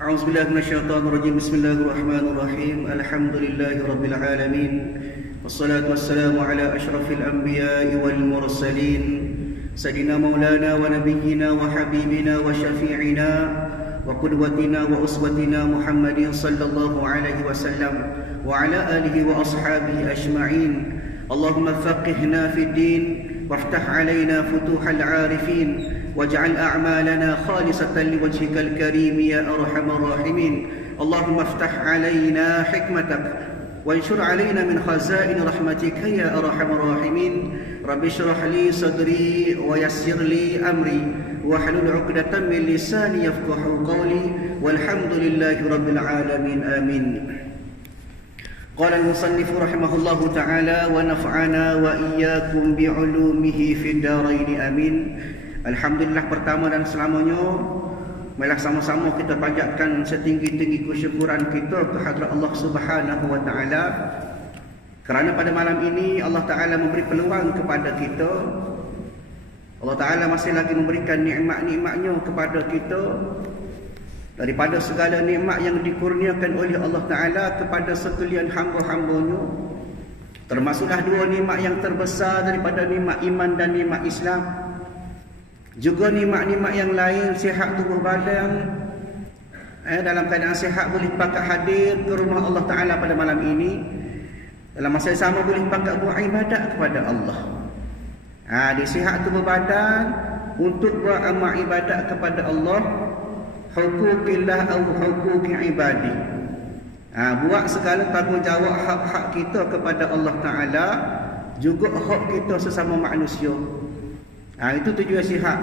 أعوذ بالله من الشيطان الرجيم. بسم الله الرحمن الرحيم. الحمد لله رب العالمين، والصلاة والسلام على أشرف الأنبياء والمرسلين، سيدنا مولانا ونبينا وحبيبنا وشفيعنا وقدوتنا وأسوتنا محمد صلى الله عليه وسلم وعلى آله وأصحابه أجمعين. اللهم فقهنا في الدين وافتح علينا فتوح العارفين، واجعل أعمالنا خالصة لوجهك الكريم يا أرحم الراحمين. اللهم افتح علينا حكمتك وانشر علينا من خزائن رحمتك يا أرحم الراحمين. رب اشرح لي صدري ويسر لي أمري واحلل عقدة من لساني يفقه قولي، والحمد لله رب العالمين. آمين. قال المصنف رحمه الله تعالى: ونفعنا وإياكم بعلومه في الدارين. آمين. Alhamdulillah, pertama dan selamanya marilah sama-sama kita panjatkan setinggi-tinggi kesyukuran kita kehadrat Allah Subhanahu wa taala, kerana pada malam ini Allah Taala memberi peluang kepada kita. Allah Taala masih lagi memberikan nikmat-nikmatnya kepada kita, daripada segala nikmat yang dikurniakan oleh Allah Taala kepada sekalian hamba-hambanya. Termasuklah dua nikmat yang terbesar daripada nikmat iman dan nikmat Islam. Juga nikmat-nikmat yang lain, sihat tubuh badan, dalam keadaan sihat boleh pakat hadir ke rumah Allah Ta'ala pada malam ini. Dalam masa yang sama boleh pakat buat ibadat kepada Allah. Dia sihat tubuh badan untuk buat amal ibadat kepada Allah. Hukukillah au hukuki ibadi. Buat segala tanggungjawab hak-hak kita kepada Allah Ta'ala, juga hak kita sesama manusia. Itu tujuan sihat.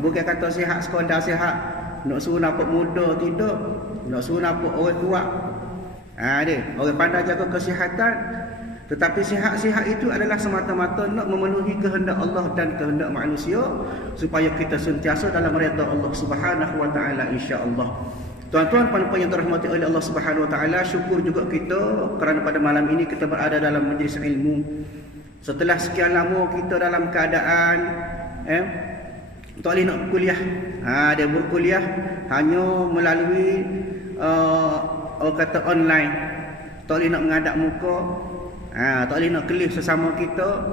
Bukan kata sihat sekadar sihat, nak suruh nampak muda tidak, nak suruh nampak orang kuat. Orang pandai jaga kesihatan. Tetapi sihat-sihat itu adalah semata-mata nak memenuhi kehendak Allah dan kehendak manusia, supaya kita sentiasa dalam redha Allah Subhanahu wa taala, insya-Allah. Tuan-tuan puan-puan yang dirahmati oleh Allah Subhanahu wa taala, syukur juga kita kerana pada malam ini kita berada dalam majlis ilmu. Setelah sekian lama kita dalam keadaan tak boleh nak berkuliah. Dia berkuliah hanya melalui orang kata online. Tak boleh nak menghadap muka, tak boleh nak kelih sesama kita.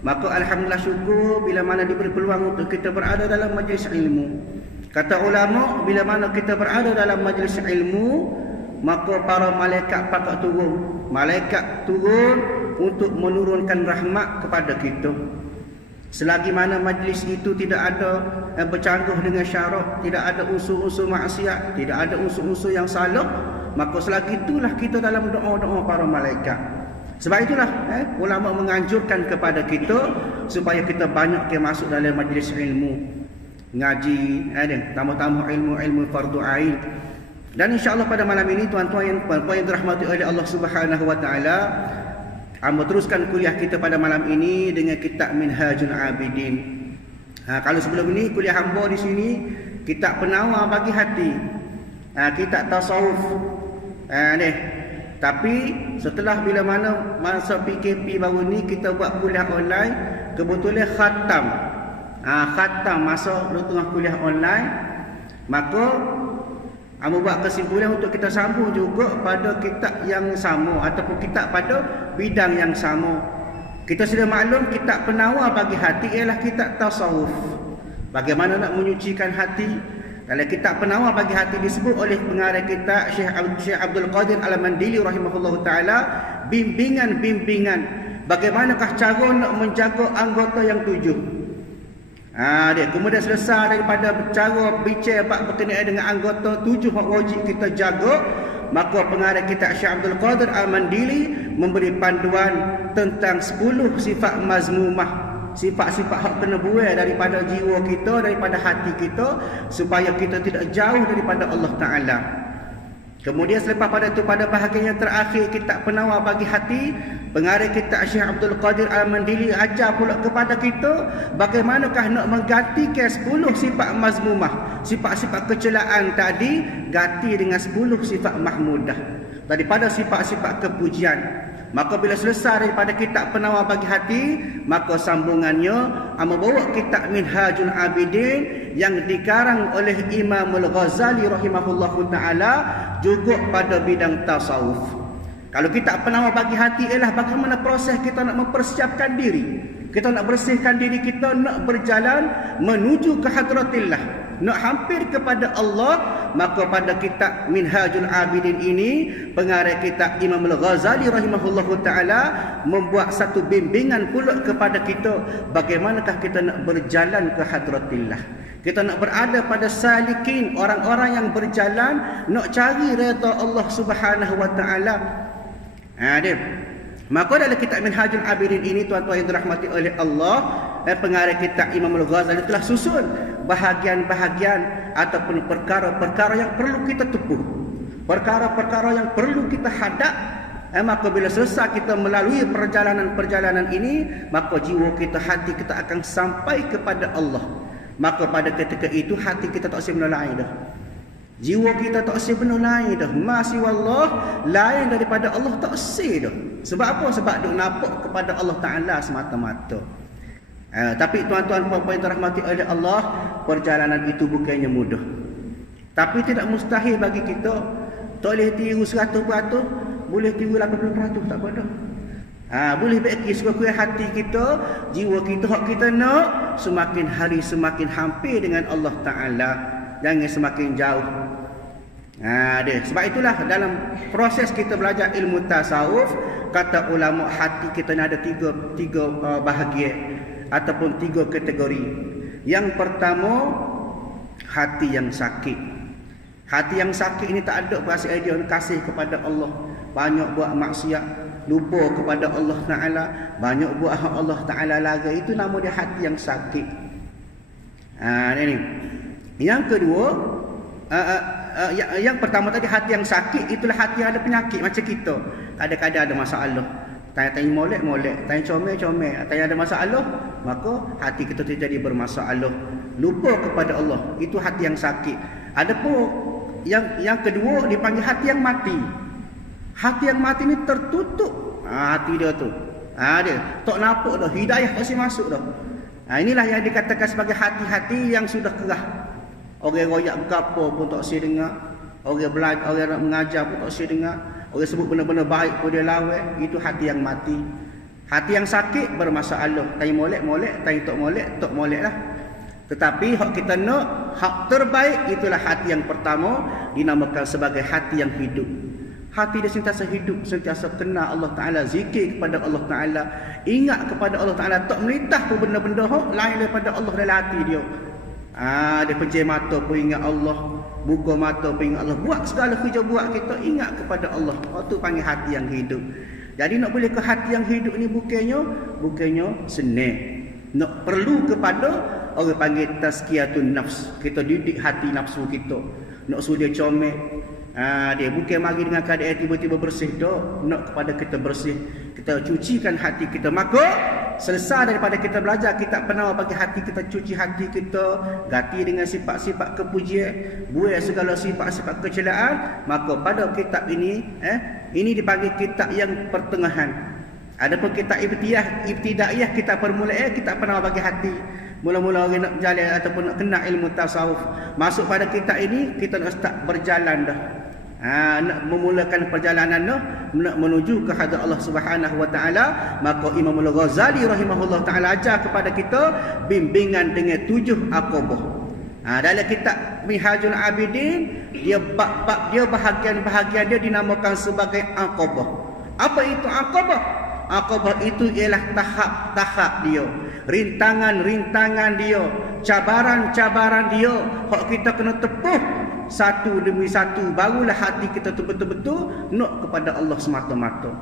Maka alhamdulillah, syukur bila mana diberi peluang untuk kita berada dalam majlis ilmu. Kata ulama, bila mana kita berada dalam majlis ilmu, maka para malaikat pakat turun. Malaikat turun untuk menurunkan rahmat kepada kita. Selagi mana majlis itu tidak ada bercangguh dengan syarak, tidak ada unsur-unsur maksiat, tidak ada unsur-unsur yang salah, maka selagi itulah kita dalam doa-doa para malaikat. Sebab itulah ulama menganjurkan kepada kita supaya kita banyak masuk dalam majlis ilmu, ngaji, tambah-tambah ilmu fardu ain. Dan insya-Allah pada malam ini tuan-tuan yang dirahmati oleh Allah Subhanahu wa taala, amba teruskan kuliah kita pada malam ini dengan kitab Minhajul Abidin. Kalau sebelum ini kuliah hamba di sini kitab penawar bagi hati, kitab tasawuf. Tapi setelah bila mana masa PKP baru ni kita buat kuliah online, kebetulan khatam. Khatam masa tengah kuliah online, maka amba buat kesimpulan untuk kita sambung juga pada kitab yang sama ataupun kitab pada bidang yang sama. Kita sudah maklum kitab penawar bagi hati ialah kitab tasawuf. Bagaimana nak menyucikan hati. Dalam kitab penawar bagi hati disebut oleh pengarang kitab Syekh Abdul Qadir Al-Mandili rahimahullahu taala bimbingan-bimbingan bagaimanakah cara nak menjaga anggota yang 7. Kemudian selesai daripada cara bicara berkenaan dengan anggota 7 hak wajib kita jaga, maka pengarang kitab Syekh Abdul Qadir Al-Mandili memberi panduan tentang 10 sifat mazmumah, sifat-sifat hak kena buai daripada jiwa kita, daripada hati kita, supaya kita tidak jauh daripada Allah Ta'ala. Kemudian selepas pada itu, pada bahagian yang terakhir kitab penawar bagi hati, pengarang kitab Syekh Abdul Qadir Al-Mandili ajar pula kepada kita bagaimanakah nak menggantikan 10 sifat mazmumah, sifat-sifat kecelaan tadi, ganti dengan 10 sifat mahmudah, daripada sifat-sifat kepujian. Maka bila selesai daripada kitab penawar bagi hati, maka sambungannya amba bawa kitab Minhajul Abidin yang dikarang oleh Imam Al-Ghazali rahimahullahu ta'ala juga pada bidang tasawuf. Kalau kita pernah bagi hati ialah bagaimana proses kita nak mempersiapkan diri. Kita nak bersihkan diri kita, nak berjalan menuju ke hadratillah, nak hampir kepada Allah. Maka pada kitab Minhajul Abidin ini, pengarang kitab Imam Al-Ghazali rahimahullahu ta'ala membuat satu bimbingan pula kepada kita. Bagaimanakah kita nak berjalan ke hadratillah. Kita nak berada pada salikin, orang-orang yang berjalan, nak cari redha Allah subhanahu wa ta'ala. Maka dalam kitab Minhajul Abidin ini, tuan-tuan yang dirahmati oleh Allah, pengarang kitab Imam Al-Ghazali telah susun bahagian-bahagian ataupun perkara-perkara yang perlu kita tempuh, perkara-perkara yang perlu kita hadap. Maka bila selesai kita melalui perjalanan-perjalanan ini, maka jiwa kita, hati kita akan sampai kepada Allah. Maka pada ketika itu hati kita tak boleh lain dah. Jiwa kita tak boleh benda lain dah. Masih wallah, lain daripada Allah tak boleh dah. Sebab apa? Sebab duk nampak kepada Allah Ta'ala semata-mata. Tapi tuan-tuan puan-puan yang dirahmati oleh Allah, perjalanan itu bukannya mudah. Tapi tidak mustahil bagi kita. Tak boleh tiru 100%, boleh tiru 80%, tak apa dah. Boleh baiki sekurang-kurang hati kita, jiwa kita, hak kita nak semakin hari semakin hampir dengan Allah Ta'ala, jangan semakin jauh. Sebab itulah dalam proses kita belajar ilmu tasawuf, kata ulama, hati kita ni ada tiga bahagian ataupun 3 kategori. Yang pertama, hati yang sakit. Hati yang sakit ini tak ada perasaan dia kasih kepada Allah, banyak buat maksiat, lupa kepada Allah Ta'ala, banyak buat hak Allah Ta'ala lagi. Itu nama dia hati yang sakit. Ini. Yang kedua, yang pertama tadi hati yang sakit, itulah hati yang ada penyakit macam kita. Kadang-kadang ada masalah, tanya-tanya molek-molek, tanya comel-comel, tanya ada masalah, maka hati kita jadi bermasalah, lupa kepada Allah. Itu hati yang sakit. Adapun yang kedua dipanggil hati yang mati. Hati yang mati ni tertutup. Hati dia tu, dia tak nampak dah, hidayah tak masuk dah. Inilah yang dikatakan sebagai hati-hati yang sudah kerah. Orang royak berapa pun tak boleh dengar, orang belajar, orang nak mengajar pun tak boleh dengar, orang sebut benda-benda baik pun dia lawak. Itu hati yang mati. Hati yang sakit bermasalah. Tanya molek-molek, tanya tak molek lah. Tetapi hak kita nak, hak terbaik, itulah hati yang pertama, dinamakan sebagai hati yang hidup. Hati dia sentiasa hidup, sentiasa kenal Allah Ta'ala, zikir kepada Allah Ta'ala, ingat kepada Allah Ta'ala, tak melitah pun benda-benda lain daripada Allah dalam hati dia. Dia pejam mata pun ingat Allah, buka mata pun ingat Allah, buat segala kerja buat kita ingat kepada Allah. Itu panggil hati yang hidup. Jadi nak boleh ke hati yang hidup ni bukannya senang. Nak perlu kepada orang panggil tazkiyatun nafs. Kita didik hati nafsu kita. Nak suruh dia comel, dia bukan mari dengan keadaan tiba-tiba bersih dah. Nak kepada kita bersih, kita cucikan hati kita. Maka selesai daripada kita belajar kitab penawar bagi hati kita, cuci hati kita, ganti dengan sifat-sifat kepujian, buang segala sifat-sifat kecelaan. Maka pada kitab ini ini dipanggil kitab yang pertengahan. Adapun kitab ibtidaiyah, kitab permulaan, kitab penawar bagi hati. Mula-mula orang nak berjalan ataupun nak kenal ilmu tasawuf, masuk pada kitab ini, kita nak start berjalan dah. Nak memulakan perjalanan dah, nak menuju ke hadirat Allah Subhanahu wa Ta'ala. Maka Imam Al-Ghazali rahimahullah ta'ala ajar kepada kita bimbingan dengan 7 aqabah. Dalam kitab Minhajul Abidin, dia bab-bab dia, bahagian-bahagian dia dinamakan sebagai aqabah. Apa itu aqabah? Aqabah itu ialah tahap-tahap dia, rintangan-rintangan dia, cabaran-cabaran dia, hak kita kena tepuh satu demi satu, barulah hati kita tu betul-betul nak kepada Allah semata-mata.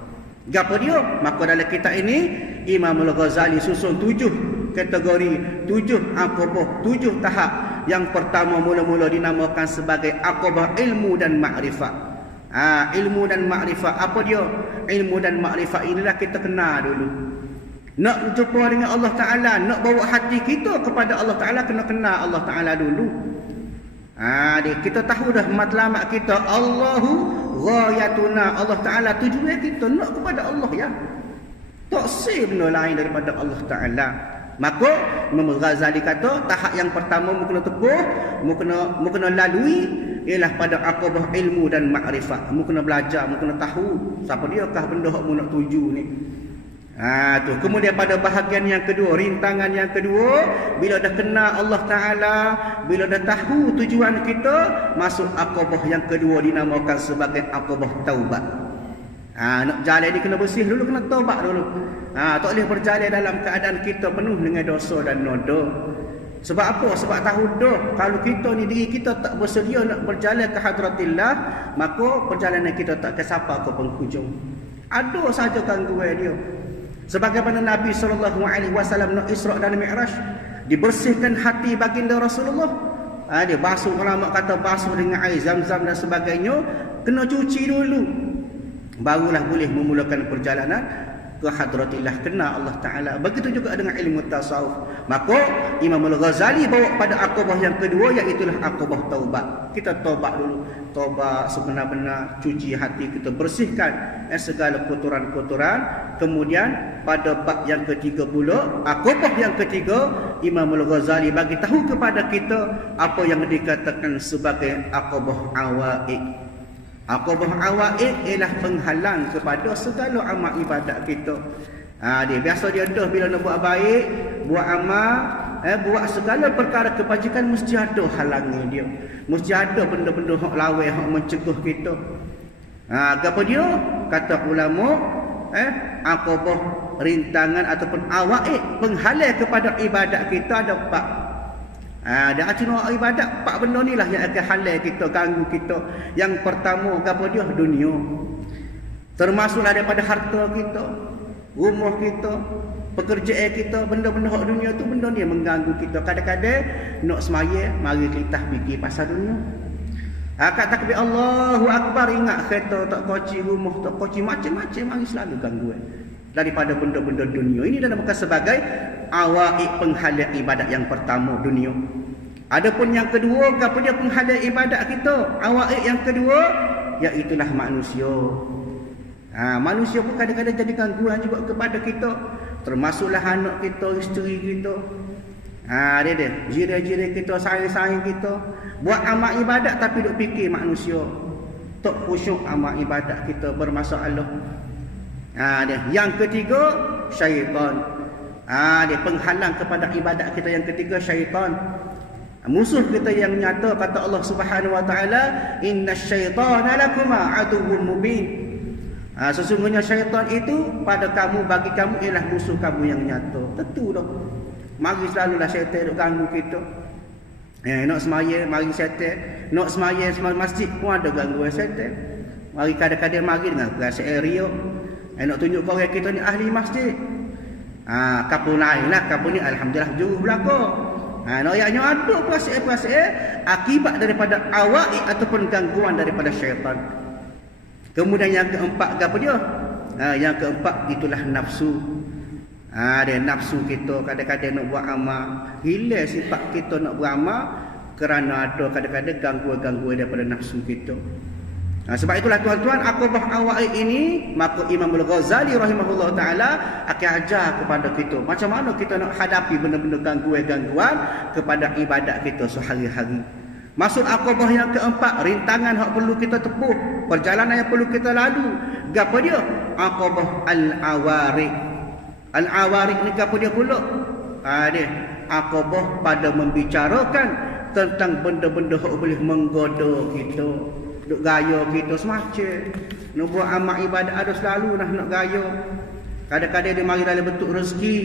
Gapo dia? Maka dalam kitab ini Imam Al-Ghazali susun 7 kategori, 7 aqabah, 7 tahap. Yang pertama mula-mula dinamakan sebagai aqabah ilmu dan makrifat. Ilmu dan makrifat, apa dia? Ilmu dan makrifat inilah kita kenal dulu. Nak jumpa dengan Allah Ta'ala, nak bawa hati kita kepada Allah Ta'ala, kena kenal Allah Ta'ala dulu. Kita tahu dah matlamat kita, Allahu ghayatuna, Allah Ta'ala tujuan kita nak kepada Allah ya. Tak sih benda lain daripada Allah Ta'ala. Maka Imam Ghazali kata tahap yang pertama mu kena tepuh, mu kena lalui ialah pada aqabah ilmu dan makrifat. Mu kena belajar, mu kena tahu siapa dia kah benda hak mu nak tuju ni. Tu. Kemudian pada bahagian yang kedua, rintangan yang kedua, bila dah kenal Allah Taala, bila dah tahu tujuan kita, masuk aqabah yang kedua dinamakan sebagai aqabah taubat. Nak jalan ni kena bersih dulu, kena taubat dulu. Tak boleh berjalan dalam keadaan kita penuh dengan dosa dan noda. Sebab apa? Sebab tahu dah kalau kita ni diri kita tak bersedia nak berjalan ke hadratillah, maka perjalanan kita tak ke sampai ke penghujung. Ada saja gangguan dia. Sebagaimana Nabi SAW nak Isra' dan Mi'raj, dibersihkan hati baginda Rasulullah. Dia basuh, ulama kata basuh dengan air Zam-Zam dan sebagainya, kena cuci dulu. Barulah boleh memulakan perjalanan ke hadratillah, kena Allah Ta'ala. Begitu juga dengan ilmu tasawuf. Maka Imam Al-Ghazali bawa pada aqabah yang kedua, iaitulah aqabah taubat. Kita taubat dulu. Taubat sebenar-benar, cuci hati kita, bersihkan segala kotoran-kotoran. Kemudian pada bab yang ketiga pula, aqabah yang ketiga, Imam Al-Ghazali bagi tahu kepada kita apa yang dikatakan sebagai aqabah awaiq. Aqabah awaiq ialah penghalang kepada segala amal ibadat kita. Dia biasa dia dah bila nak buat baik, buat amal, buat segala perkara kebajikan, mesti ada halangan dia. Mesti ada benda-benda hak lawai hak mencegah kita. Apa dia? Kata ulama, aqabah rintangan ataupun awaiq penghalang kepada ibadat kita ada 4. Dia acuna ibadat 4 benda ni lah yang akan halal kita, ganggu kita. Yang pertama apa dia? Dunia. Termasuklah daripada harta kita, rumah kita, pekerjaan kita, benda-benda hak dunia tu, benda ni yang mengganggu kita. Kadang-kadang nak semaya, mari kita fikir pasal dunia. Kat takbir Allahu Akbar, ingat kereta tak koci, rumah tak koci, macam-macam mari selalu gangguan daripada benda-benda dunia. Ini dinamakan sebagai awaiq penghalang ibadat yang pertama, dunia. Adapun yang kedua, apa dia penghalang ibadat kita? Awaiq yang kedua, iaitulah manusia. Manusia pun kadang-kadang jadi gangguan juga kepada kita. Termasuklah anak kita, isteri kita. Dia jiran-jiran kita, sayang-sayang kita. Buat amal ibadat tapi duk fikir manusia. Tak khusyuk amal ibadat kita, bermasalah. Yang ketiga, syaitan. Dia penghalang kepada ibadat kita. Yang ketiga, syaitan. Musuh kita yang nyata, kata Allah Subhanahu wa taala, innasyaitana lakuma aduwwun mubin. Sesungguhnya syaitan itu pada kamu, bagi kamu ialah musuh kamu yang nyata. Tentu dah. Mari selalulah syaitan duk ganggu kita. Nak semaya, mari syaitan. Nak semaya masjid pun ada gangguan syaitan. Mari kadang-kadang mari dengan perasaan riak. Nak tunjuk orang kita ni ahli masjid. Kapun lain lah, kapun ni alhamdulillah juru belakang. Ayatnya ada perasaan-perasaan akibat daripada awaiq ataupun gangguan daripada syaitan. Kemudian yang keempat apa dia? Yang keempat itulah nafsu. Dia nafsu kita kadang-kadang nak buat amal, hilang sifat kita nak beramal kerana ada kadang-kadang gangguan-gangguan daripada nafsu kita. Sebab itulah tuan-tuan, aqabah awaiq ini, maka Imam Al-Ghazali rahimahullah ta'ala akan ajar kepada kita macam mana kita nak hadapi benda-benda gangguan-gangguan kepada ibadat kita sehari-hari. Maksud aqabah yang keempat, rintangan yang perlu kita tepuh, perjalanan yang perlu kita lalu. Apa dia? Aqabah al-awariq. Al-awariq ni apa dia pula? Dia aqabah pada membicarakan tentang benda-benda yang boleh menggoda kita, duk gaya kita semacam. Nak buat amal ibadat ada selalu nak gaya. Kadang-kadang dia mari dalam bentuk rezeki.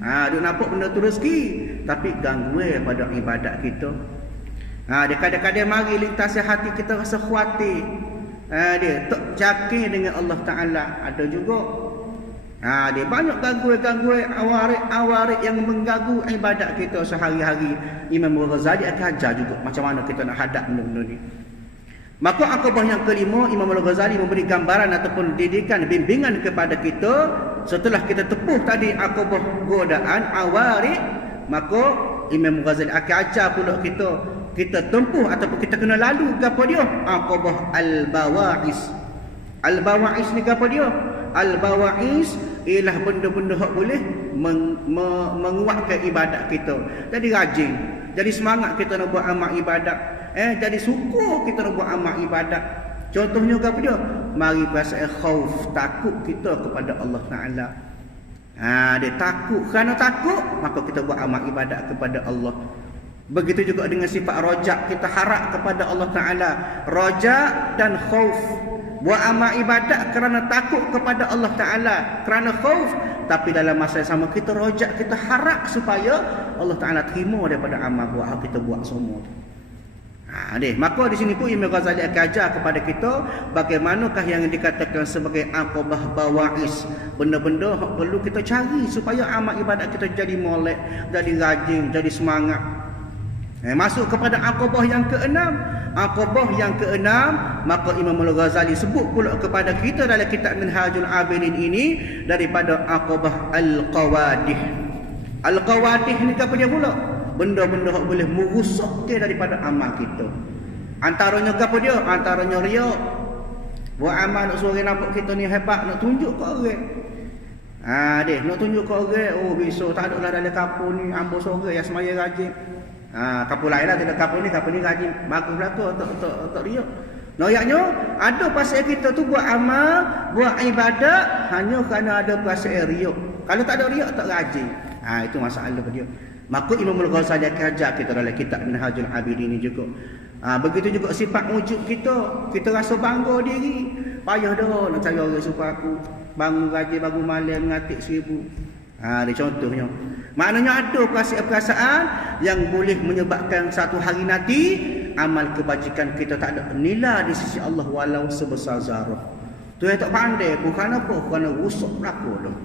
Dia nampak benda tu rezeki, tapi gangguan pada ibadat kita. Dia kadang-kadang mari lintasi hati kita rasa khawatir. Dia tak yakin dengan Allah Ta'ala. Ada juga. Dia banyak gangguan-gangguan awariq yang mengganggu ibadat kita sehari-hari. Imam Al-Ghazali akan ajar juga macam mana kita nak hadap benda-benda ni. Maka aqabah yang kelima, Imam Al-Ghazali memberi gambaran ataupun didikan, bimbingan kepada kita. Setelah kita tepuh tadi aqabah godaan awariq, maka Imam Al-Ghazali akan ajar pula kita tempuh ataupun kita kena lalu apa dia? Aqabah al-bawa'is. Al-bawa'is ni apa dia? Al-bawa'is ialah benda-benda yang boleh menguatkan ibadat kita. Jadi rajin, jadi semangat kita nak buat amal ibadat. Jadi suka kita nak buat amal ibadat. Contohnya apa dia? Mari perasaan khauf, takut kita kepada Allah Taala. Dia takut, kerana takut maka kita buat amal ibadat kepada Allah. Begitu juga dengan sifat rojak, kita harap kepada Allah Taala. Rojak dan khauf, buat amal ibadat kerana takut kepada Allah Taala, kerana khauf, tapi dalam masa yang sama kita rojak, kita harap supaya Allah Taala terima daripada amal buat kita buat semua tu. Maka di sini pun Imam Ghazali akan ajar kepada kita bagaimanakah yang dikatakan sebagai aqabah bawa'is, benda-benda yang perlu kita cari supaya amal ibadat kita jadi molek, jadi rajin, jadi semangat. Masuk kepada aqabah yang keenam. Aqabah yang keenam, maka Imam Al-Ghazali sebut pula kepada kita dalam kitab Minhajul Abidin ini daripada aqabah al-qawadih. Al-qawadih ni apa dia pula? Benda-benda yang boleh merosakkan daripada amal kita. Antaranya apa dia? Antaranya riak. Buat amal nak suruh orang nampak kita ni hebat, nak tunjuk ke orang. Nak tunjuk ke orang, oh besok tak ada lah dalam kampung ni ambo sore yang semaya rajin. Kampung lain lah, tidak kampung ni rajin. Bagus belaka tak riak. Noyaknya ada pasal kita tu buat amal, buat ibadat hanya kerana ada perasaan riak. Kalau tak ada riak tak rajin. Itu masalah dia. Maka Imam Al-Ghazali akan ajar kita dalam kitab Minhajul Abidin ini juga. Begitu juga sifat wujud kita. Kita rasa bangga diri. Payah dah nak cari orang supaya aku bangun rajin, bangun malam, mengatik 1000. Dia contohnya. Maknanya ada perasaan-perasaan yang boleh menyebabkan satu hari nanti amal kebajikan kita tak ada nilai di sisi Allah walau sebesar zarah. Tu yang tak pandai. Bukan apa? Kerana rusak berlaku dah.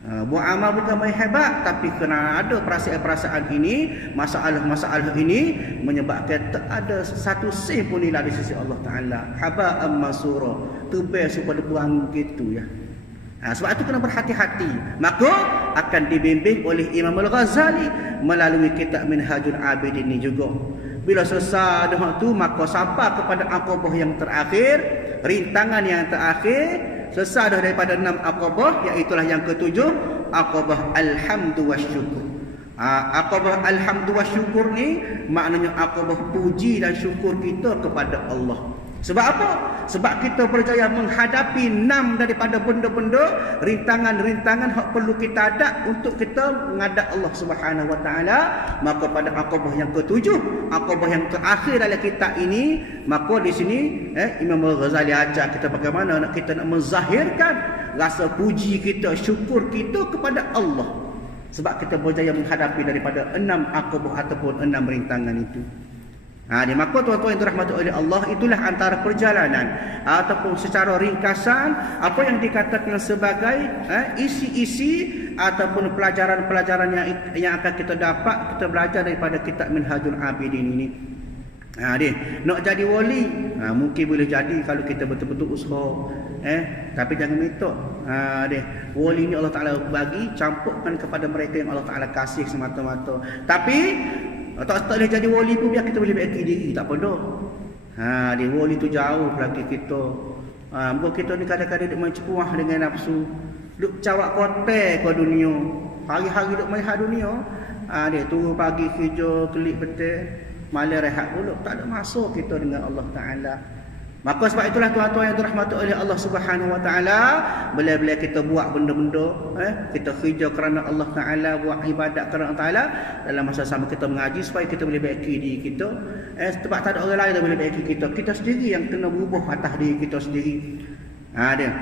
Buat amal bukan main hebat, tapi kerana ada perasaan-perasaan ini, masalah-masalah ini menyebabkan tak ada satu sen pun nilai di sisi Allah Ta'ala. Haba'am mansura, tebal supaya buang gitu ya. Sebab itu kena berhati-hati. Maka akan dibimbing oleh Imam Al-Ghazali melalui kitab Minhajul Abidin ini juga. Bila selesai dah tu, maka sampai kepada aqabah yang terakhir, rintangan yang terakhir. Selesai dah daripada 6 aqabah, iaitulah yang ketujuh, aqabah alhamdu wasyukur. Aqabah alhamdu wasyukur ni maknanya aqabah puji dan syukur kita kepada Allah. Sebab apa? Sebab kita berjaya menghadapi 6 daripada benda-benda, rintangan-rintangan yang perlu kita hadap untuk kita menghadap Allah Subhanahu Wa Taala. Maka pada aqabah yang ketujuh, aqabah yang terakhir dalam kitab ini, maka di sini Imam Al-Ghazali ajar kita bagaimana kita nak menzahirkan rasa puji kita, syukur kita kepada Allah. Sebab kita berjaya menghadapi daripada 6 aqabah ataupun 6 rintangan itu. Maka tuan-tuan yang dirahmati oleh Allah, itulah antara perjalanan ataupun secara ringkasan apa yang dikatakan sebagai isi-isi ataupun pelajaran-pelajaran yang akan kita dapat, kita belajar daripada kitab Minhajul Abidin ini. Nak jadi wali, mungkin boleh jadi kalau kita betul-betul usaha. Tapi jangan minta. Wali ni Allah Ta'ala bagi, campurkan kepada mereka yang Allah Ta'ala kasih semata-mata. Tapi tak boleh jadi wali pun, biar kita boleh baiki diri, tak apa dah. Dia wali tu jauh lagi kita. Muka kita ni kadang-kadang duk main cepuah dengan nafsu, duk cawak kotek ke dunia. Hari-hari duk main dunia. Dia tunggu pagi kerja, kelik betul, malam rehat pula. Tak ada masa kita dengan Allah Ta'ala. Maka sebab itulah tuan-tuan yang dirahmati oleh Allah Subhanahu Wa Taala, bila-bila kita buat benda-benda, kita kerja kerana Allah Taala, buat ibadat kerana Allah Taala, dalam masa sama kita mengaji supaya kita boleh baiki diri kita. Sebab tak ada orang lain yang boleh baiki kita. Kita sendiri yang kena berubah atas diri kita sendiri. Dia.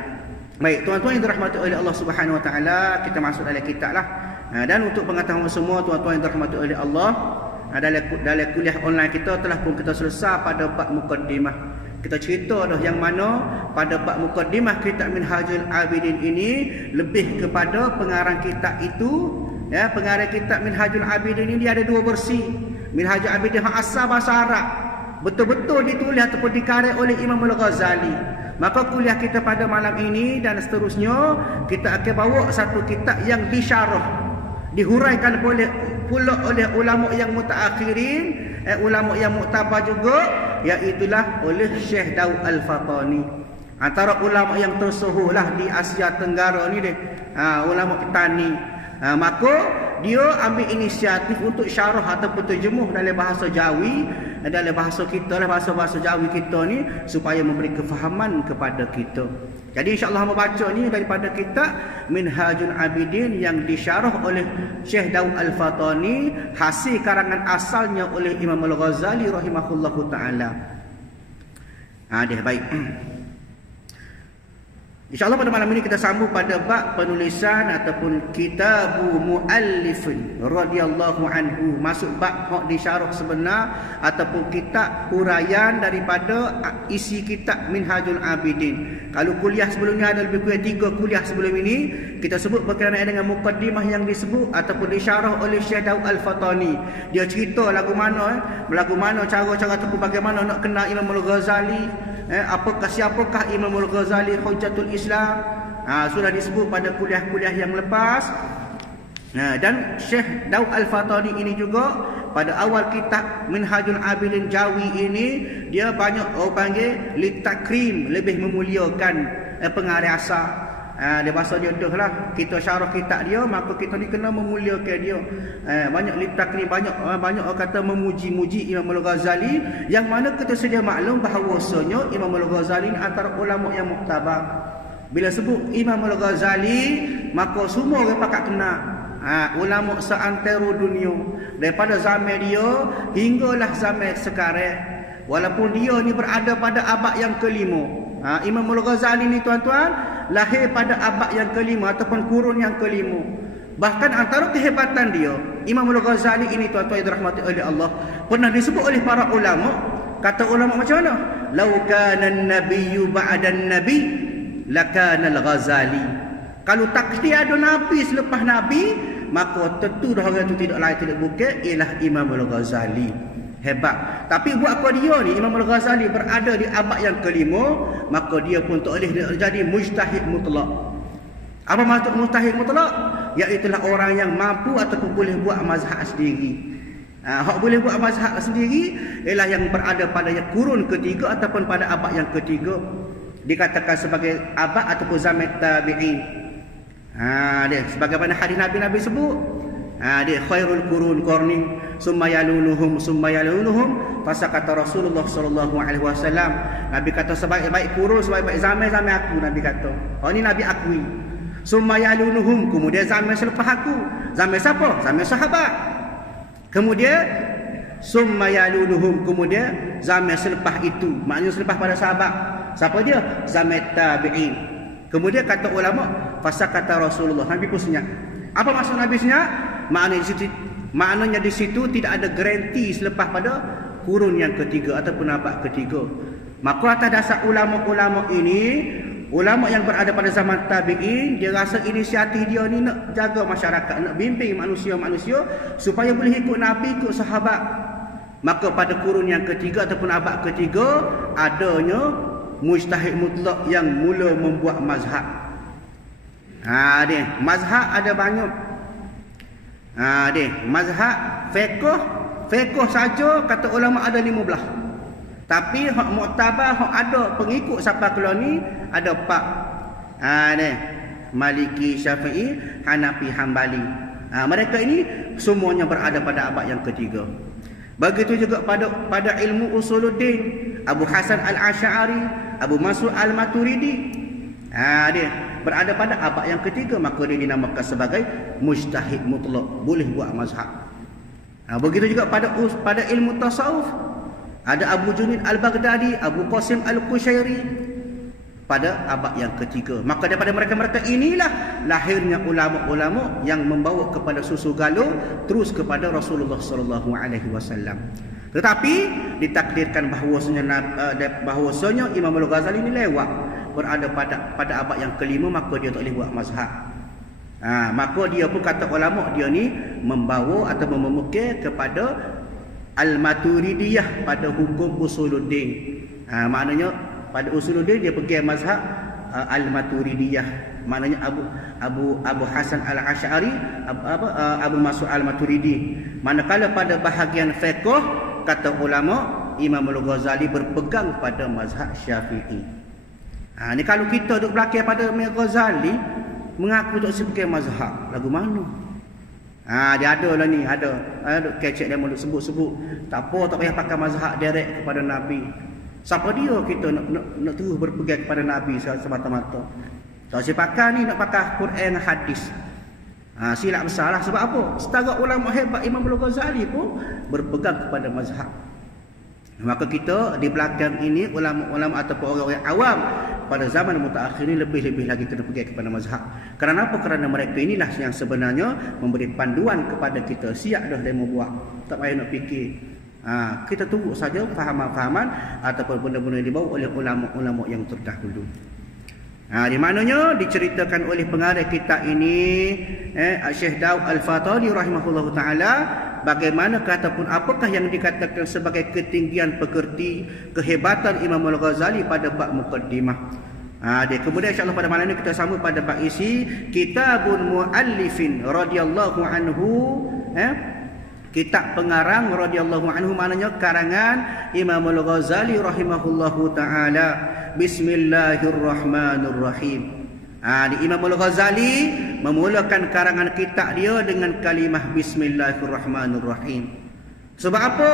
Baik, tuan-tuan yang dirahmati oleh Allah Subhanahu Wa Taala, kita masuk dalam kitab lah. Dan untuk pengetahuan semua tuan-tuan yang dirahmati oleh Allah, dalam kuliah online kita telah pun kita selesai pada bab mukaddimah. Kita cerita dah yang mana pada bab mukaddimah kitab Minhajul Abidin ini lebih kepada pengarang kitab itu, pengarang kitab Minhajul Abidin ini dia ada 2 versi. Minhajul Abidin yang asal bahasa Arab, betul-betul ditulis ataupun dikarang oleh Imam Al-Ghazali. Maka kuliah kita pada malam ini dan seterusnya, kita akan bawa satu kitab yang disyarah, dihuraikan pula oleh ulama yang mutaakhirin, ulama yang muktabar juga, iaitulah oleh Syekh Daud Al-Fatani. Antara ulama yang tersohorlah di Asia Tenggara ni dia. Ulama petani. Maka dia ambil inisiatif untuk syarah ataupun terjemuh dalam bahasa Jawi, dalam bahasa kita, dalam bahasa Jawi kita ni, supaya memberi kefahaman kepada kita. Jadi insya-Allah membaca ni daripada kitab Minhajul Abidin yang disyarah oleh Syekh Daud Al-Fatani, hasil karangan asalnya oleh Imam Al-Ghazali rahimahullahu taala. Dia baik. InsyaAllah pada malam ini kita sambung pada bab penulisan ataupun kitabu muallifin radhiyallahu anhu. Masuk bab hak disyarah sebenar ataupun kitab huraian daripada isi kitab Minhajul Abidin. Kalau kuliah sebelumnya ada lebih kurang 3 kuliah sebelum ini, kita sebut berkenaan dengan mukaddimah yang disebut ataupun disyarah oleh Syekh Daud Al-Fatani. Dia cerita lagu mana cara-cara ataupun bagaimana nak kenal Imam Al-Ghazali, siapakah Imam Al-Ghazali Hujjatul Islam. Sudah disebut pada kuliah-kuliah yang lepas. Dan Syekh Daud Al-Fatani ini juga pada awal kitab Minhajul Abidin Jawi ini, dia banyak orang panggil litakrim, lebih memuliakan pengarang asal. Dia bahasa dia dah lah, kita syarah kitab dia, maka kita ni kena memuliakan dia. Banyak litakrim, banyak orang kata memuji-muji Imam Al-Ghazali, yang mana kita sedia maklum bahawasanya Imam Al-Ghazali ni antara ulama yang muktabar. Bila sebut Imam Al-Ghazali, maka semua orang pakat kenal. Ulama seantero dunia, daripada zaman dia hinggalah zaman sekarang. Walaupun dia ni berada pada abad yang kelima. Imam Al-Ghazali ni tuan-tuan lahir pada abad yang kelima ataupun kurun yang kelima. Bahkan antara kehebatan dia, Imam Al-Ghazali ini tuan-tuan yang dirahmati oleh Allah, pernah disebut oleh para ulama. Kata ulama macam mana? Lau kana an-nabiyyu ba'dan nabi lakana al-Ghazali. Kalau takdir ada nabi selepas nabi, maka tentu dah orang itu tidak lain tidak bukan ialah Imam Al-Ghazali. Hebat. Tapi buat apa dia ni, Imam Al-Ghazali berada di abad yang kelima, maka dia pun tak boleh jadi mujtahid mutlak. Apa maksud mujtahid mutlak? Iaitulah orang yang mampu ataupun boleh buat mazhab sendiri. Hak boleh buat mazhab sendiri ialah yang berada pada yang kurun ketiga ataupun pada abad yang ketiga. Dikatakan sebagai abad ataupun zaman tabi'in. Dia sebagaimana hadis Nabi sebut, dia khairul qurun qarni summa yalunuhum fasakata Rasulullah sallallahu alaihi wasallam. Nabi kata sebaik-baik kurun, sebaik-baik zaman aku, Nabi kata. Ini Nabi akui. Summa yalunuhum, kemudian zaman selepas aku. Zaman siapa? Zaman sahabat. Kemudian summa yalunuhum, kemudian zaman selepas itu, maknanya selepas pada sahabat. Siapa dia? Zaman tabi'in. Kemudian kata ulama, fasakata Rasulullah, Nabi pun senyap. Apa maksud Nabi senyap? Maknanya di situ tidak ada garanti selepas pada kurun yang ketiga ataupun abad ketiga. Maka atas dasar ulama-ulama ini, ulama yang berada pada zaman tabi'in, dia rasa inisiatif dia ni nak jaga masyarakat, nak bimbing manusia-manusia supaya boleh ikut Nabi, ikut sahabat. Maka pada kurun yang ketiga ataupun abad ketiga, adanya mujtahid mutlak yang mula membuat mazhab. Dia mazhab ada banyak. Dia mazhab fiqh saja kata ulama ada 15. Tapi hak muktabar, hak ada pengikut siapa keluar ni ada 4. Dia Maliki, Syafi'i, Hanafi, Hambali. Mereka ini semuanya berada pada abad yang ketiga. Begitu juga pada ilmu usuluddin, Abu Hasan Al-Asy'ari, Abu Mas'ud Al-Maturidi. Dia berada pada abad yang ketiga, maka dia dinamakan sebagai mujtahid mutlak, boleh buat mazhab. Begitu juga pada ilmu tasawuf, ada Abu Junaid Al-Baghdadi, Abu Qasim Al-Qushairi pada abad yang ketiga. Maka daripada mereka-mereka inilah lahirnya ulama-ulama yang membawa kepada susu galuh terus kepada Rasulullah sallallahu alaihi wasallam. Tetapi ditakdirkan bahawasanya Imam Al-Ghazali ini lewat, berada pada abad yang kelima, maka dia tak boleh buat mazhab. Maka dia pun kata ulama dia ni membawa atau memukul kepada Al-Maturidiyah pada hukum usuluddin. Maknanya pada usuluddin dia pegang mazhab Al-Maturidiyah. Maknanya Abu Hasan Al-Asy'ari, Abu Mas'ud Al-Maturidi. Manakala pada bahagian fiqh, kata ulama, Imam Al-Ghazali berpegang pada mazhab Syafi'i. Ni kalau kita duk belakang pada Mir Ghazali mengaku tak sebagai mazhab, lagu mana? Dia ada lah ni, ada duk kecek dia mulut sebut-sebut. Tak apa, tak payah pakai mazhab direct kepada Nabi. Siapa dia kita nak terus berpegang kepada Nabi semata-mata. Tak usah pakai ni, nak pakai Quran hadis. Silap besar lah. Sebab apa? Setara ulama hebat Imam Al-Ghazali pun berpegang kepada mazhab. Maka kita di belakang ini ulama-ulama ataupun orang-orang awam pada zaman mutaakhir ini lebih-lebih lagi kena pergi kepada mazhab. Kerana apa? Kerana mereka inilah yang sebenarnya memberi panduan kepada kita. Siap dah demo buat. Tak payah nak fikir. Kita tunggu saja fahaman-fahaman ataupun benda-benda yang dibawa oleh ulama-ulama yang terdahulu. Di mananya diceritakan oleh pengarang kitab ini Syekh Daud Al-Fatani rahimahullahu taala, bagaimana ataupun apakah yang dikatakan sebagai ketinggian pekerti kehebatan Imam Al-Ghazali pada bab muqaddimah. Kemudian insya-Allah pada malam ini kita sambung pada bab isi kitabun muallifin radhiyallahu anhu. Kitab pengarang radhiyallahu anhu maknanya karangan Imam Al-Ghazali rahimahullahu taala. Bismillahirrahmanirrahim. Imam Al-Ghazali memulakan karangan kitab dia dengan kalimah Bismillahirrahmanirrahim. Sebab apa?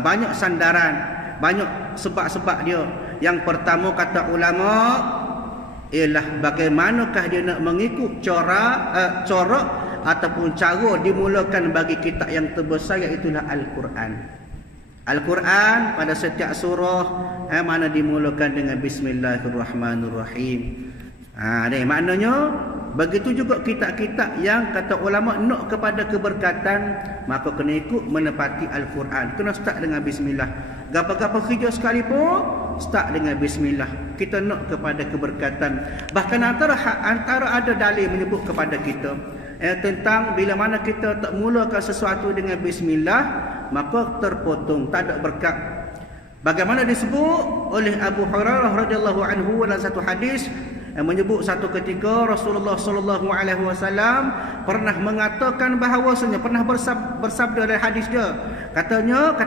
Banyak sandaran, banyak sebab-sebab dia. Yang pertama kata ulama ialah bagaimanakah dia nak mengikut corak ataupun cara dimulakan bagi kitab yang terbesar, iaitulah Al-Quran. Al-Quran pada setiap surah mana dimulakan dengan Bismillahirrahmanirrahim. Maknanya begitu juga kitab-kitab yang kata ulama nak kepada keberkatan, maka kena ikut menepati Al-Quran. Kena start dengan Bismillah. Gapa-gapa kerja sekalipun start dengan Bismillah. Kita nak kepada keberkatan. Bahkan antara ada dalil menyebut kepada kita tentang bila mana kita tak mulakan sesuatu dengan Bismillah, maka terpotong, tak ada berkat. Bagaimana disebut oleh Abu Hurairah radhiyallahu anhu dalam satu hadis yang menyebut satu ketika Rasulullah sallallahu alaihi wasallam pernah mengatakan bahawasanya, pernah bersabda dalam hadis dia, kata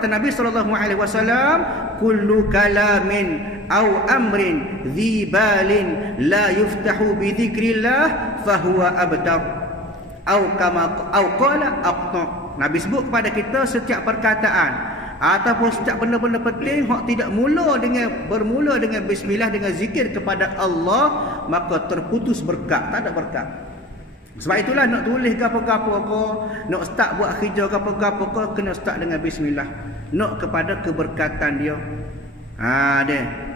Nabi sallallahu alaihi wasallam, kullu kalamin au amrin dhi balin la yuftahu bi dzikrillah fahuwa abtar au qala aqta. Nabi sebut kepada kita setiap perkataan ataupun setiap benda-benda penting hak tidak bermula dengan bismillah, dengan zikir kepada Allah, maka terputus berkat, tak ada berkat. Sebab itulah nak tulis gapo-gapo ko, nak start buat kerja gapo-gapo ko, kena start dengan bismillah. Nak kepada keberkatan dia.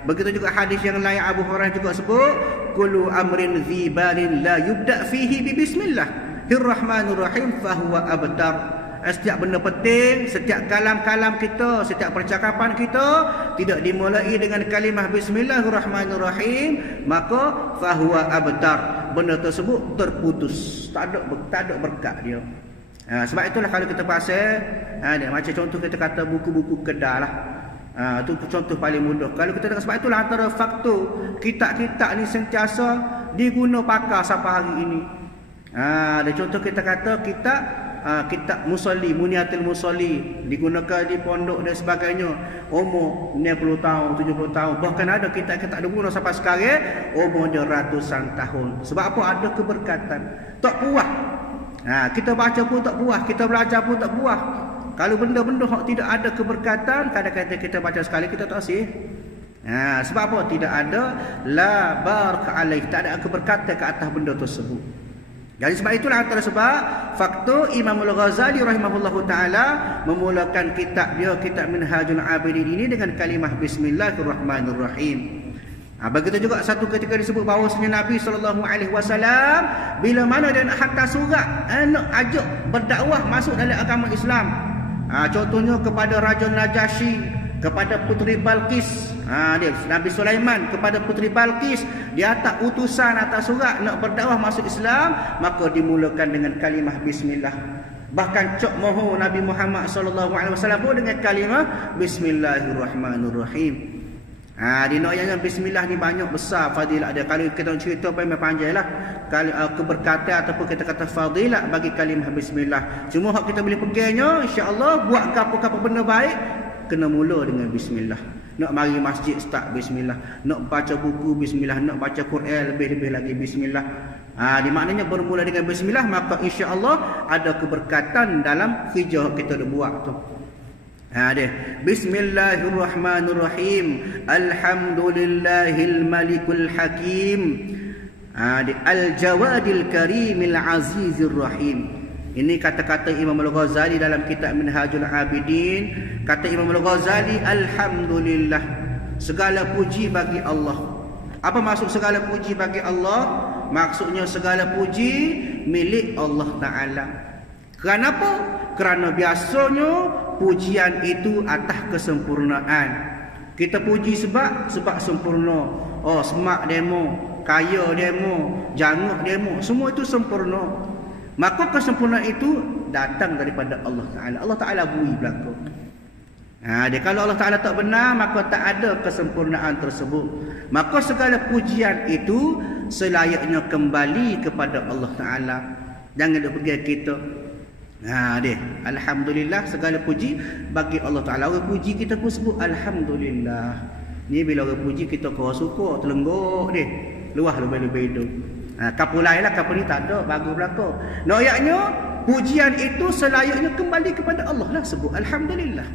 Begitu juga hadis yang lain Abu Hurairah juga sebut, kullu amrin dzibalin la yubda fihi bi bismillahirrahmanirrahim fahuwa abtar. Setiap benda penting, setiap kalam-kalam kita, setiap percakapan kita tidak dimulai dengan kalimah Bismillahirrahmanirrahim, maka fahuwa abtar. Benda tersebut terputus, tak ada berkat dia. Sebab itulah kalau kita pasal macam contoh kita kata buku-buku kedah lah. Itu contoh paling mudah. Kalau kita dengar, sebab itulah antara faktor kitab-kitab ni sentiasa diguna pakar sampai hari ini. Ada contoh kita kata kitab musalli, Muniatul Musalli, digunakan di pondok dan sebagainya, umur 60 tahun, 70 tahun, bahkan ada kitab-kitab diguna sampai sekarang umur dia ratusan tahun. Sebab apa? Ada keberkatan. Tak puas. Kita baca pun tak puas, kita belajar pun tak puas. Kalau benda-benda yang tidak ada keberkatan, kadang-kadang kita baca sekali kita tak sih. Sebab apa? Tidak ada la baraka alaih, tak ada keberkatan ke atas benda tersebut. Jadi sebab itulah antara sebab faktor Imam Al-Ghazali rahimahullahu taala memulakan kitab dia, kitab Minhajul Abidin ini dengan kalimah Bismillahirrahmanirrahim. Begitu juga satu ketika disebut bahawasanya Nabi SAW bila mana dia nak hantar surat, nak ajak berdakwah masuk dalam agama Islam. Contohnya kepada Raja Najasyi, kepada Puteri Balqis, Nabi Sulaiman kepada Puteri Balqis, dia hantar utusan, atas surat nak berdakwah masuk Islam, maka dimulakan dengan kalimah Bismillah. Bahkan Cok Moho Nabi Muhammad SAW pun dengan kalimah Bismillahirrahmanirrahim. Di noyanya Bismillah ni banyak besar fadilat dia. Kalau kita cerita memang panjang lah keberkatan ataupun kita kata fadilat bagi kalimah Bismillah. Cuma hak kita boleh pegangnya, insya-Allah buat apa-apa benda baik, kena mula dengan bismillah. Nak mari masjid start bismillah, nak baca buku bismillah, nak baca Quran lebih-lebih lagi bismillah. Di maknanya bermula dengan bismillah, maka insya-Allah ada keberkatan dalam kerja kita dah buat tu. Bismillahirrahmanirrahim. Alhamdulillahil malikul hakim. Al-jawadil karimil azizir rahim. Ini kata-kata Imam Al-Ghazali dalam kitab Minhajul Abidin. Kata Imam Al-Ghazali, alhamdulillah, segala puji bagi Allah. Apa maksud segala puji bagi Allah? Maksudnya segala puji milik Allah Ta'ala. Kenapa? Kerana biasanya pujian itu atas kesempurnaan. Kita puji sebab sempurna. Oh, semak demo, kaya demo, janguk demo, semua itu sempurna. Maka kesempurnaan itu datang daripada Allah Ta'ala. Allah Ta'ala bui berlaku. Kalau Allah Ta'ala tak benar, maka tak ada kesempurnaan tersebut. Maka segala pujian itu selayaknya kembali kepada Allah Ta'ala. Jangan duk pergi kita. Alhamdulillah, segala puji bagi Allah Ta'ala. Orang puji kita pun sebut alhamdulillah. Ni bila orang puji kita kau suka, telenggok dia. Luah lebih-lebih hidup. Kapal lain lah, kapal ni tak ada, bagus berlaku. Ayatnya, pujian itu selayaknya kembali kepada Allah lah, sebut alhamdulillah.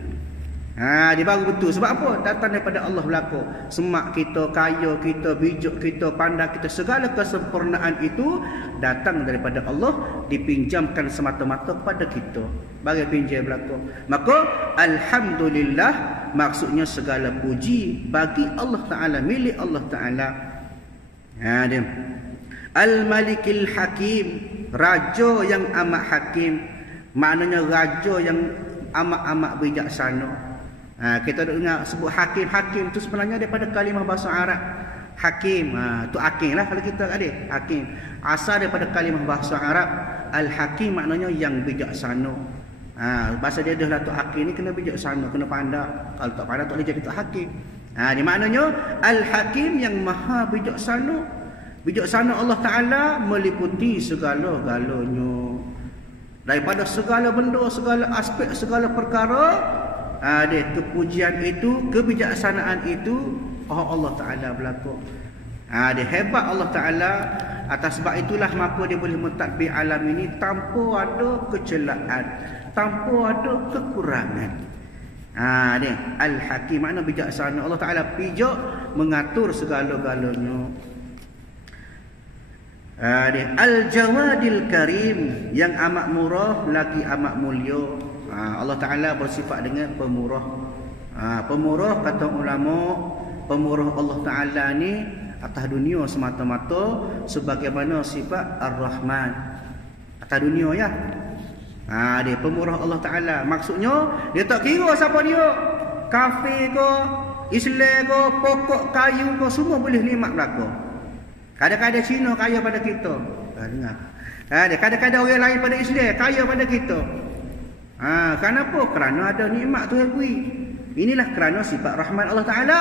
Dia baru betul. Sebab apa? Datang daripada Allah berlaku. Semak kita, kaya kita, bijak kita, pandai kita, segala kesempurnaan itu datang daripada Allah, dipinjamkan semata-mata kepada kita. Bagi pinjam berlaku. Maka alhamdulillah maksudnya segala puji bagi Allah Ta'ala, milik Allah Ta'ala. Dia Al-Malikil Hakim, raja yang amat hakim. Maknanya raja yang amat-amat bijaksana. Kita dengar sebut hakim. Hakim tu sebenarnya daripada kalimah bahasa Arab. Hakim, tu hakim lah kalau kita ada. Hakim asal daripada kalimah bahasa Arab. Al-Hakim maknanya yang bijaksana. Bahasa dia dah lah, tu hakim ni kena bijaksana, kena pandai. Kalau tak pandai tak boleh jadi tu hakim. Di maknanya Al-Hakim yang maha bijaksana. Bijaksana Allah Ta'ala meliputi segala-galanya. Daripada segala benda, segala aspek, segala perkara. Kepujian itu, kebijaksanaan itu Allah Ta'ala berlaku. Dia hebat Allah Ta'ala. Atas sebab itulah maka dia boleh mentadbir alam ini tanpa ada kecelaan, tanpa ada kekurangan. Dia Al-Hakim, makna bijaksana. Allah Ta'ala bijak mengatur segala-galanya. Al-Jawadil Karim, yang amat murah lagi amat mulia. Allah Ta'ala bersifat dengan pemurah. Pemurah kata ulama, pemurah Allah Ta'ala ni atas dunia semata-mata, sebagaimana sifat Ar-Rahman atas dunia ya. Dia pemurah Allah Ta'ala. Maksudnya dia tak kira siapa dia, kafir ke, Islam ke, pokok kayu ke, semua boleh nikmat belaka. Kadang-kadang Cina kaya pada kita. Dengar. Kadang-kadang orang lain pada Islam kaya pada kita. Kenapa? Kerana ada nikmat tu beri. Inilah kerana sifat Rahman Allah Ta'ala.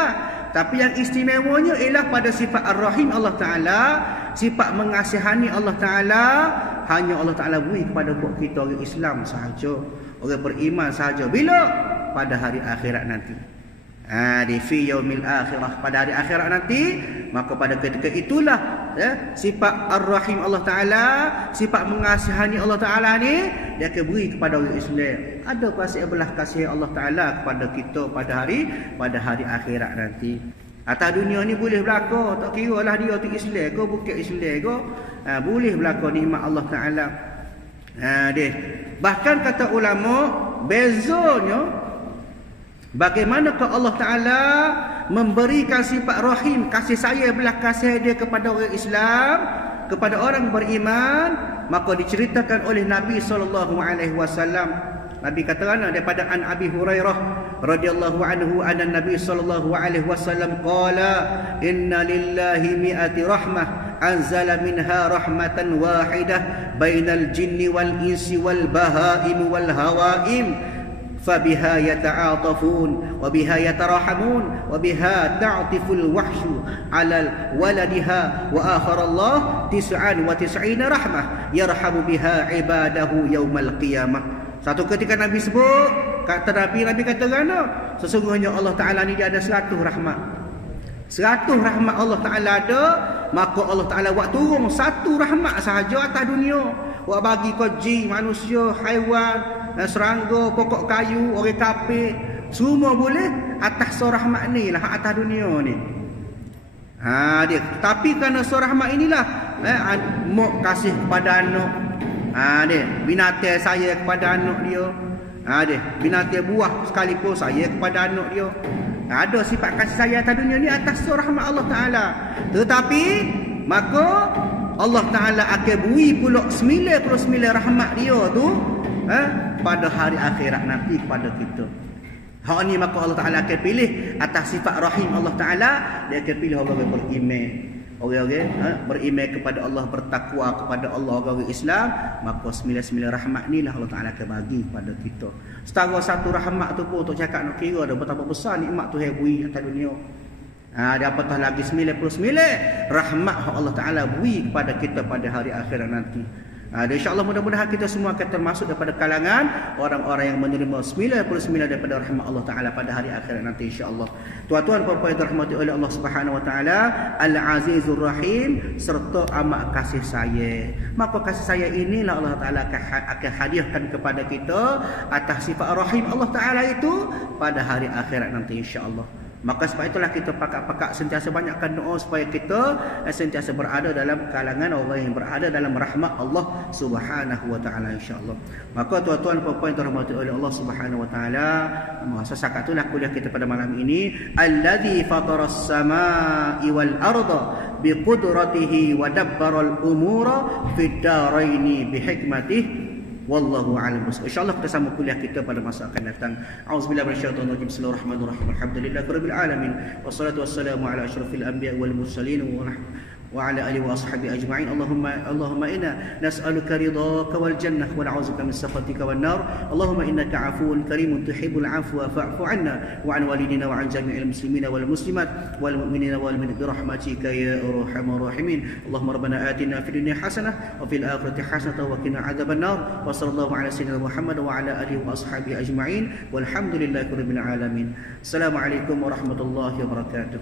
Tapi yang istimewanya ialah pada sifat Ar-Rahim Allah Ta'ala, sifat mengasihani Allah Ta'ala, hanya Allah Ta'ala beri kepada buat kita orang Islam sahaja, orang beriman sahaja. Bila? Pada hari akhirat nanti. Di fi yaumil akhirah, pada hari akhirat nanti. Maka pada ketika itulah sifat Ar-Rahim Allah Ta'ala, sifat mengasihani Allah Ta'ala ni, dia akan beri kepada orang Islam. Ada kasih belah kasih Allah Ta'ala kepada kita pada hari akhirat nanti. Atas dunia ni boleh berlaku, tak kira lah dia tu Islam ke bukan Islam ke, boleh berlaku nikmat Allah Ta'ala. Bahkan kata ulama, bezanya bagaimanakah Allah Ta'ala memberikan sifat Rahim, kasih sayang belah kasih dia kepada orang Islam, kepada orang beriman. Maka diceritakan oleh Nabi SAW. Nabi katakan daripada an Abi Hurairah radhiyallahu anhu anna Nabi SAW qala inna lillahi mi'ati rahmah anzala minha rahmatan wahidah bainal jinni wal insi wal bahaim wal hawaim فبها يتعاطفون وبها يتراحمون وبها تعطف الوحش على ولدها وآخر الله 99 رحمة يرحم بها عباده يوم القيامة. Satu ketika Nabi sebut kata Nabi kata kerana sesungguhnya Allah Ta'ala ni dia ada 100 rahmat. 100 rahmat Allah Ta'ala ada, maka Allah Ta'ala buat turun 1 rahmat sahaja atas dunia. Buat bagi kau jin, manusia, haiwan, serangga, pokok kayu, orang kafir, semua boleh atas rahmat ni lah atas dunia ni. Dia. Tapi kerana rahmat inilah mak kasih kepada anak. Dia. Binatang saya kepada anak dia. Dia. Binatang buah sekalipun saya kepada anak dia. Ada sifat kasih sayang atas dunia ni atas rahmat Allah Ta'ala. Tetapi maka Allah Ta'ala akan beri pula 99 rahmat dia tu pada hari akhirat nanti kepada kita. Hak ni maka Allah Ta'ala akan pilih atas sifat rahim Allah Ta'ala. Dia akan pilih orang-orang beriman, orang-orang beriman kepada Allah, bertakwa kepada Allah, orang-orang Islam. Maka 99 rahmat ni lah Allah Ta'ala akan bagi kepada kita. Setara 1 rahmat tu pun untuk cakap nak kira dah betapa besar nikmat Tuhan beri atas dunia. Dia apatah lagi 99 rahmat Allah Ta'ala beri kepada kita pada hari akhirat nanti. InsyaAllah mudah-mudahan kita semua akan termasuk daripada kalangan orang-orang yang menerima 99 daripada rahmat Allah Ta'ala pada hari akhirat nanti insyaAllah. Tuan-tuan puan-puan yang dirahmati oleh Allah Subhanahu Wa Ta'ala, Al-Azizur Rahim, serta amat kasih sayang. Maka kasih sayang inilah Allah Ta'ala akan hadiahkan kepada kita atas sifat Rahim Allah Ta'ala itu pada hari akhirat nanti insyaAllah. Maka sebab itulah kita pakak-pakak sentiasa banyakkan doa supaya kita sentiasa berada dalam kalangan orang yang berada dalam rahmat Allah Subhanahu Wa Ta'ala insya-Allah. Maka tuan-tuan puan-puan yang dirahmati oleh Allah Subhanahu Wa Ta'ala, masa sakat itulah kuliah kita pada malam ini, allazi fataras samaa'i wal arda biqudratihi wa dabbaral umura fid daraini bihikmatihi. Wallahu a'lam. Insyaallah kita sambung kuliah kita pada masa akan datang. Auzubillahi minasyaitonir rajim. Bismillahirrahmanirrahim. Alhamdulillahirabbil alamin. Wassalatu wassalamu ala asyrafil anbiya'i wal mursalin وعلى آله وأصحابه أجمعين. اللهم إنا نسألك رضاك والجنة ونعوذ بك من سخطك والنار. اللهم إنك عفو كريم تحب العفو فاعف عنا وعن والدينا وعن جميع المسلمين والمسلمات والمؤمنين والمؤمنات برحمتك يا أرحم الراحمين. اللهم ربنا آتنا في الدنيا حسنة وفي الآخرة حسنة وقنا عذاب النار. وصلى الله على سيدنا محمد وعلى آله وأصحابه أجمعين والحمد لله رب العالمين. السلام عليكم ورحمة الله وبركاته.